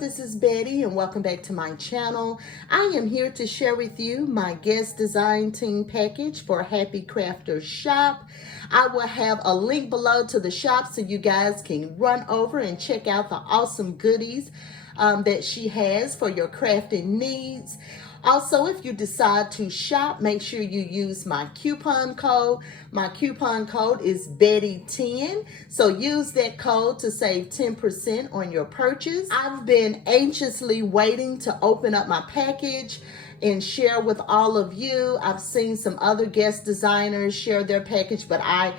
this is Betty and welcome back to my channel. I am here to share with you my guest design team package for Happy Crafter Shop. I will have a link below to the shop so you guys can run over and check out the awesome goodies that she has for your crafting needs. Also, if you decide to shop, make sure you use my coupon code. My coupon code is Betty10. So use that code to save 10% on your purchase. I've been anxiously waiting to open up my package and share with all of you. I've seen some other guest designers share their package, but I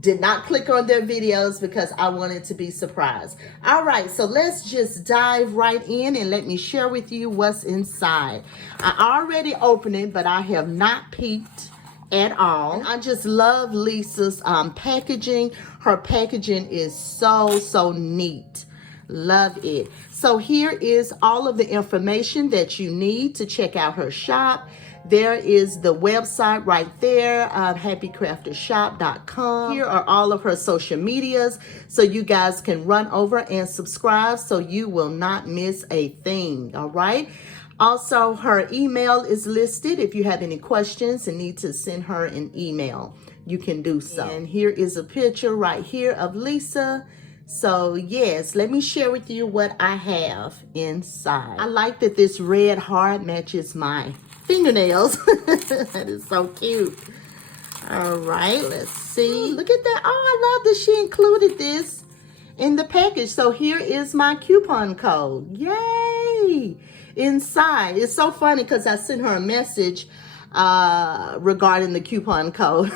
did not click on their videos because I wanted to be surprised. All right, so let's just dive right in and let me share with you what's inside. I already opened it, but I have not peeked at all. And I just love Lisa's packaging. Her packaging is so neat. Love it. So here is all of the information that you need to check out her shop. There is the website right there, happycraftershop.com. Here are all of her social medias, so you guys can run over and subscribe so you will not miss a thing, all right? Also, her email is listed. If you have any questions and need to send her an email, you can do so. And here is a picture right here of Lisa. So yes, let me share with you what I have inside. I like that this red heart matches my fingernails. That is so cute. All right, let's see. Look at that. Oh, I love that she included this in the package. So here is my coupon code. Yay! Inside. It's so funny because I sent her a message regarding the coupon code.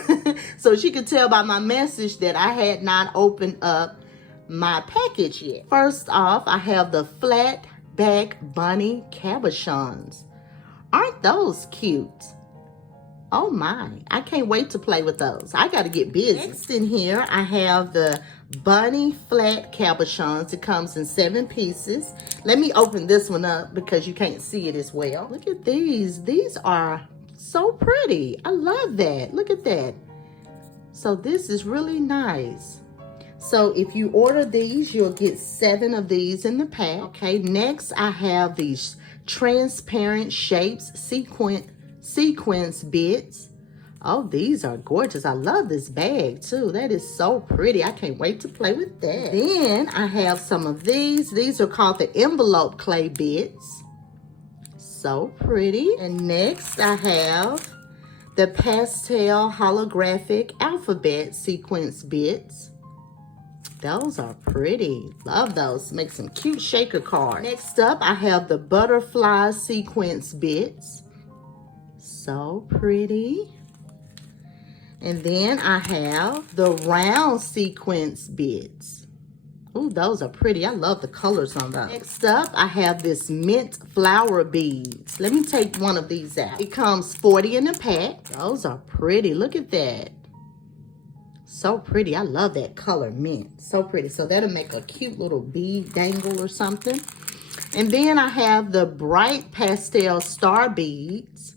So she could tell by my message that I had not opened up my package yet. First off, I have the flat back bunny cabochons. Aren't those cute? Oh my, I can't wait to play with those. I gotta get busy. Next in here, I have the bunny flat cabochons. It comes in 7 pieces. Let me open this one up because you can't see it as well. Look at these. These are so pretty. I love that. Look at that. So this is really nice. So if you order these, you'll get 7 of these in the pack. Okay, next I have these transparent shapes, sequence bits. Oh, these are gorgeous. I love this bag too. That is so pretty. I can't wait to play with that. Then I have some of these. These are called the envelope clay bits. So pretty. And next I have the pastel holographic alphabet sequence bits. Those are pretty. Love those. Make some cute shaker cards. Next up, I have the butterfly sequence bits. So pretty. And then I have the round sequence bits. Ooh, those are pretty. I love the colors on those. Next up, I have this mint flower beads. Let me take one of these out. It comes 40 in a pack. Those are pretty. Look at that. So pretty. I love that color mint. So pretty. So that'll make a cute little bead dangle or something. And then I have the bright pastel star beads.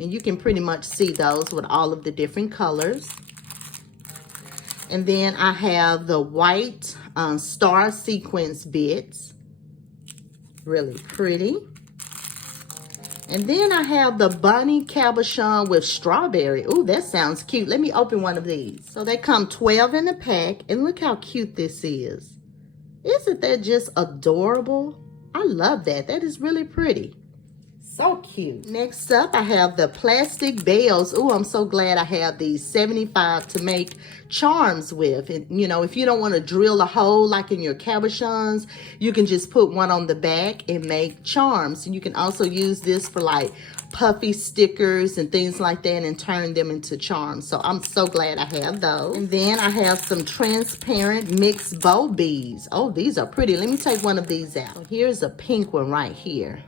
And you can pretty much see those with all of the different colors. And then I have the white star sequence bits. Really pretty. And then I have the bunny cabochon with strawberry. Ooh, that sounds cute. Let me open one of these. So they come 12 in a pack. And look how cute this is. Isn't that just adorable? I love that. That is really pretty. So cute. Next up, I have the plastic bells. Ooh, I'm so glad I have these 75 to make charms with. And, you know, if you don't want to drill a hole like in your cabochons, you can just put one on the back and make charms. And you can also use this for like puffy stickers and things like that and turn them into charms. So I'm so glad I have those. And then I have some transparent mixed bow beads. Oh, these are pretty. Let me take one of these out. So here's a pink one right here.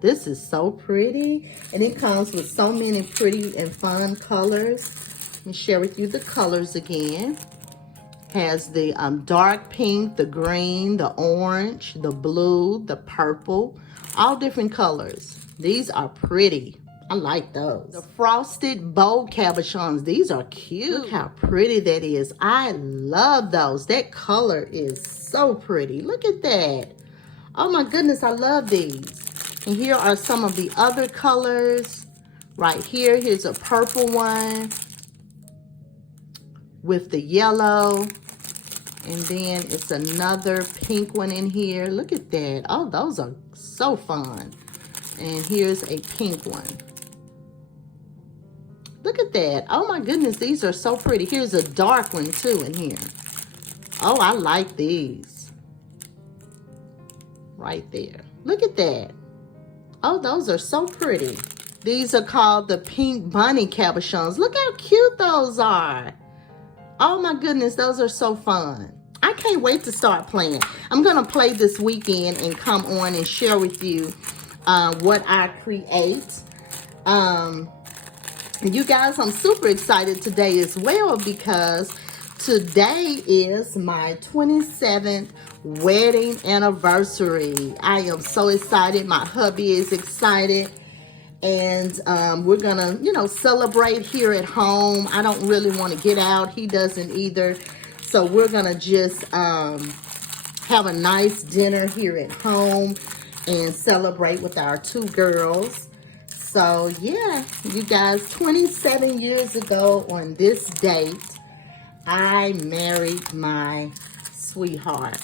This is so pretty, and it comes with so many pretty and fun colors. Let me share with you the colors again. Has the dark pink, the green, the orange, the blue, the purple, all different colors. These are pretty. I like those. The frosted bow cabochons. These are cute. Look how pretty that is. I love those. That color is so pretty. Look at that. Oh my goodness, I love these. And here are some of the other colors. Right here, here's a purple one with the yellow. And then it's another pink one in here. Look at that. Oh, those are so fun. And here's a pink one. Look at that. Oh my goodness, these are so pretty. Here's a dark one too in here. Oh, I like these. Right there. Look at that. Oh, those are so pretty. These are called the pink bunny cabochons. Look how cute those are. Oh my goodness, those are so fun. I can't wait to start playing. I'm gonna play this weekend and come on and share with you what I create. You guys, I'm super excited today as well because today is my 27th wedding anniversary. I am so excited. My hubby is excited. And we're gonna, celebrate here at home. I don't really want to get out. He doesn't either. So we're gonna just have a nice dinner here at home and celebrate with our two girls. So yeah, you guys, 27 years ago on this date, I married my sweetheart.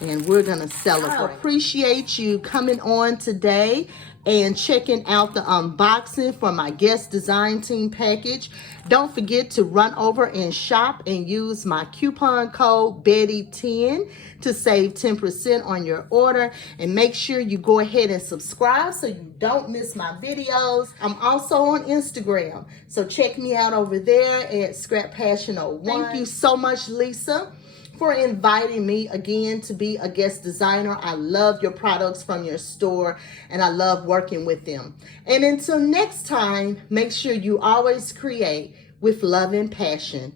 And we're going to celebrate. I appreciate you coming on today and checking out the unboxing for my guest design team package. Don't forget to run over and shop and use my coupon code Betty10 to save 10% on your order. And make sure you go ahead and subscribe so you don't miss my videos. I'm also on Instagram, so check me out over there at Scrap Passion 01. Thank you so much, Lisa, for inviting me again to be a guest designer. I love your products from your store and I love working with them. And until next time, make sure you always create with love and passion.